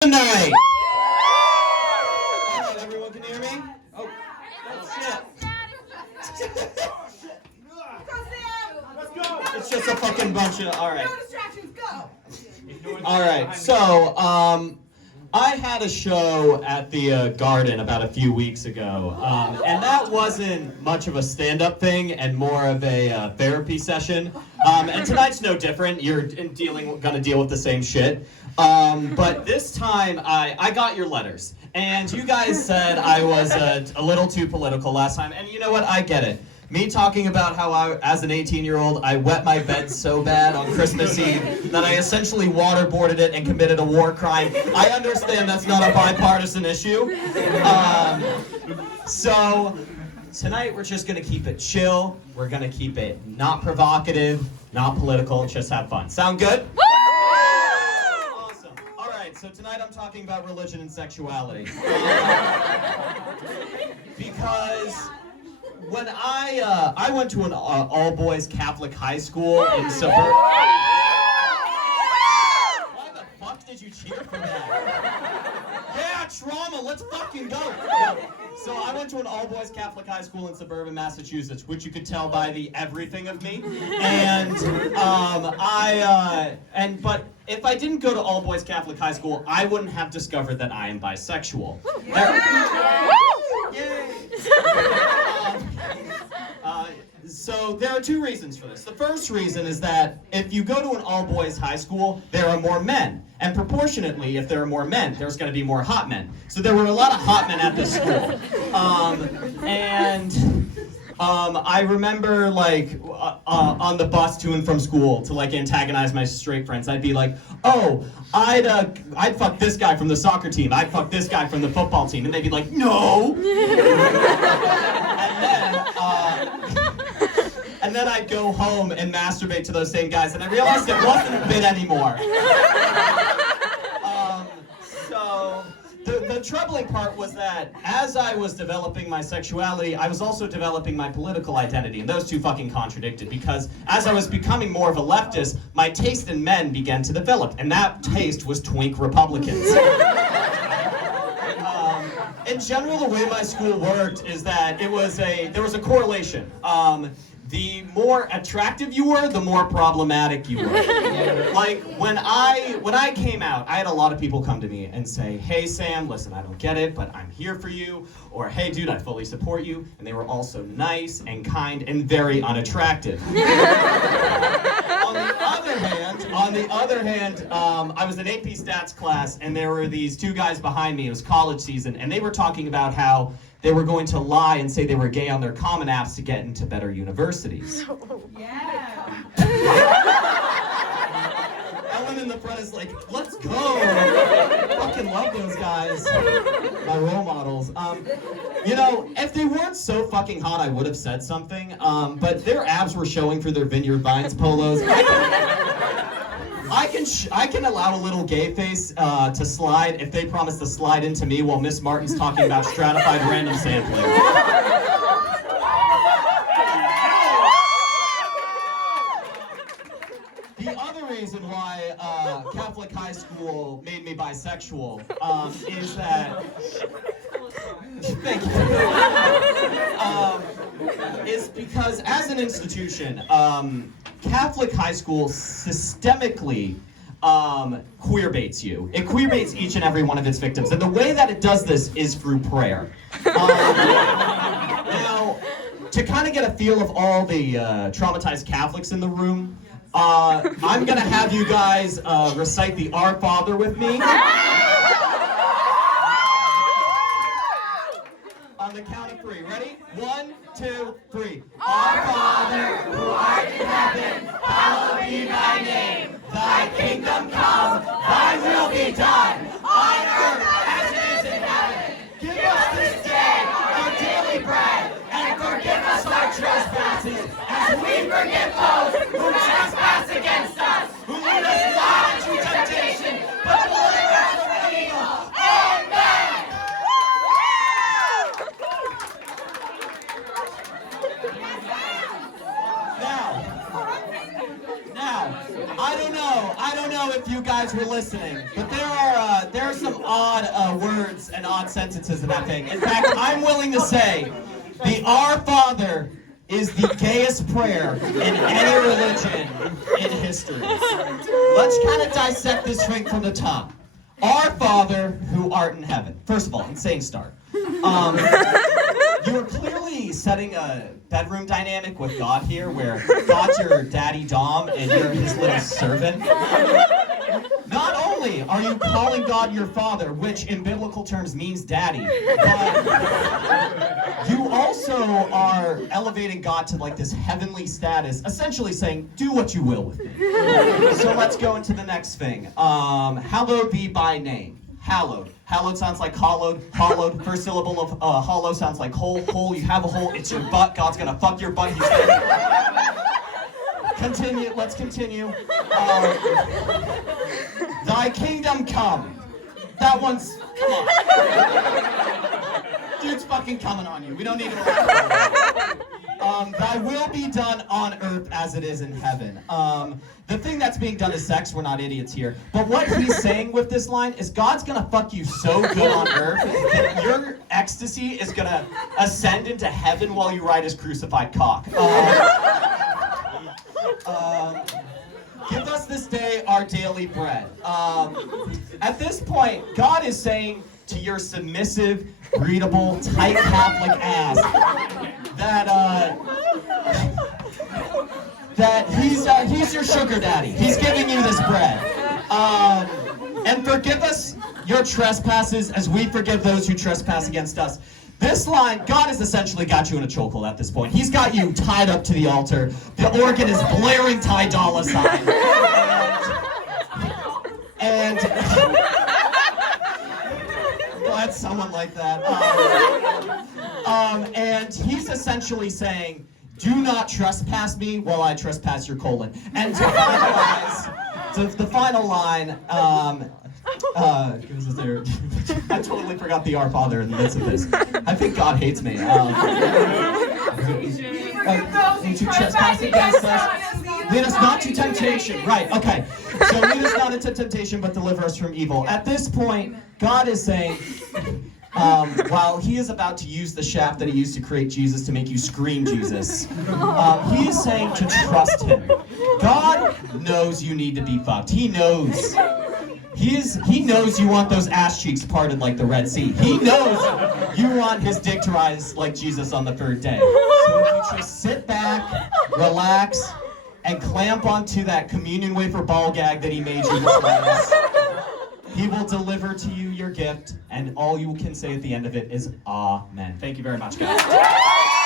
Tonight. All right, everyone can hear me? Oh shit. Let's go. It's just a fucking bunch of, all right. No distractions, go! All right, so, I had a show at the Garden about a few weeks ago, and that wasn't much of a stand-up thing and more of a therapy session. And tonight's no different. You're gonna deal with the same shit. But this time, I got your letters, and you guys said I was a little too political last time, and you know what? I get it. Me talking about how as an 18-year-old, I wet my bed so bad on Christmas Eve that I essentially waterboarded it and committed a war crime. I understand that's not a bipartisan issue. So tonight we're just gonna keep it chill. We're gonna keep it not provocative, not political, just have fun. Sound good? Awesome. All right, so tonight I'm talking about religion and sexuality. Because when I went to an all-boys Catholic high school in suburban. Why the fuck did you cheer for that? Yeah, trauma. Let's fucking go. So I went to an all-boys Catholic high school in suburban Massachusetts, which you could tell by the everything of me. And but if I didn't go to all-boys Catholic high school, I wouldn't have discovered that I am bisexual. Yay! So there are two reasons for this. The first reason is that if you go to an all-boys high school, there are more men. And proportionately, if there are more men, there's going to be more hot men. So there were a lot of hot men at this school. I remember, like, on the bus to and from school to, like, antagonize my straight friends, I'd be like, oh, I'd fuck this guy from the soccer team. I'd fuck this guy from the football team. And they'd be like, no! And then I'd go home and masturbate to those same guys, and I realized it wasn't a bit anymore. So the troubling part was that as I was developing my sexuality, I was also developing my political identity, and those two fucking contradicted, because as I was becoming more of a leftist, my taste in men began to develop, and that taste was twink Republicans. In general, the way my school worked is that there was a correlation. The more attractive you were, the more problematic you were. Like, when I came out, I had a lot of people come to me and say, hey Sam, listen, I don't get it, but I'm here for you. Or, hey dude, I fully support you. And they were also nice and kind and very unattractive. On the other hand, I was in AP Stats class, and there were these two guys behind me. It was college season, and they were talking about how they were going to lie and say they were gay on their Common Apps to get into better universities. Yeah. Ellen in the front is like, let's go! I fucking love those guys. My role models. You know, if they weren't so fucking hot, I would have said something. But their abs were showing through their Vineyard Vines polos. I can allow a little gay face to slide if they promise to slide into me while Miss Martin's talking about stratified random sampling. The other reason why Catholic high school made me bisexual is that... Thank you. Is because as an institution, Catholic high school systemically queer baits you. It queer baits each and every one of its victims. And the way that it does this is through prayer. Now, to kind of get a feel of all the traumatized Catholics in the room, I'm going to have you guys recite the Our Father with me. On the count of three. Ready? 1, 2, 3. Our Father, who art in heaven, hallowed be thy name. Thy kingdom come, thy will be done, on earth as it is in heaven. Give us this day our daily bread, and forgive us our trespasses, as we forgive those who trespass against us. Who lead us not into temptation, but deliver us from evil. Amen. Now, I don't know if you guys were listening, but there are some odd words and odd sentences in that thing. In fact, I'm willing to say the Our Father is the gayest prayer in any religion in history. Let's kind of dissect this thing from the top. Our Father who art in heaven. First of all, insane start. You are clearly setting a bedroom dynamic with God here, where God's your daddy Dom and you're his little servant. Not only are you calling God your father, which in biblical terms means daddy, but you also are elevating God to like this heavenly status, essentially saying, do what you will with me. So let's go into the next thing. Hallowed be by name. Hallowed. Hallowed sounds like hollowed. Hollowed. First syllable of hollow sounds like hole. Hole. You have a hole. It's your butt. God's gonna fuck your butt. He's gonna... Continue. Let's continue. Thy kingdom come. That one's... Come on. Dude's fucking coming on you. We don't need to elaborate. Thy will be done on earth as it is in heaven. The thing that's being done is sex. We're not idiots here. But what he's saying with this line is God's gonna fuck you so good on earth that your ecstasy is gonna ascend into heaven while you ride his crucified cock. Give us this day our daily bread. At this point, God is saying to your submissive, readable, tight Catholic ass that he's your sugar daddy. He's giving you this bread. And forgive us your trespasses as we forgive those who trespass against us. This line, God has essentially got you in a chokehold at this point. He's got you tied up to the altar. The organ is blaring Ty Dolla Sign. And glad someone like that. And he's essentially saying, do not trespass me while I trespass your colon. And to finalize, the final line, I totally forgot the Our Father in the midst of this. I think God hates me. To trespass against us. Lead us not to temptation. Right, okay. So lead us not into temptation, but deliver us from evil. At this point, God is saying, while he is about to use the shaft that he used to create Jesus to make you scream Jesus, he is saying to trust him. God knows you need to be fucked. He knows. He knows you want those ass cheeks parted like the Red Sea. He knows you want his dick to rise like Jesus on the third day. So if you just sit back, relax, and clamp onto that communion wafer ball gag that he made you with lettuce, he will deliver to you your gift, and all you can say at the end of it is Amen. Thank you very much, guys.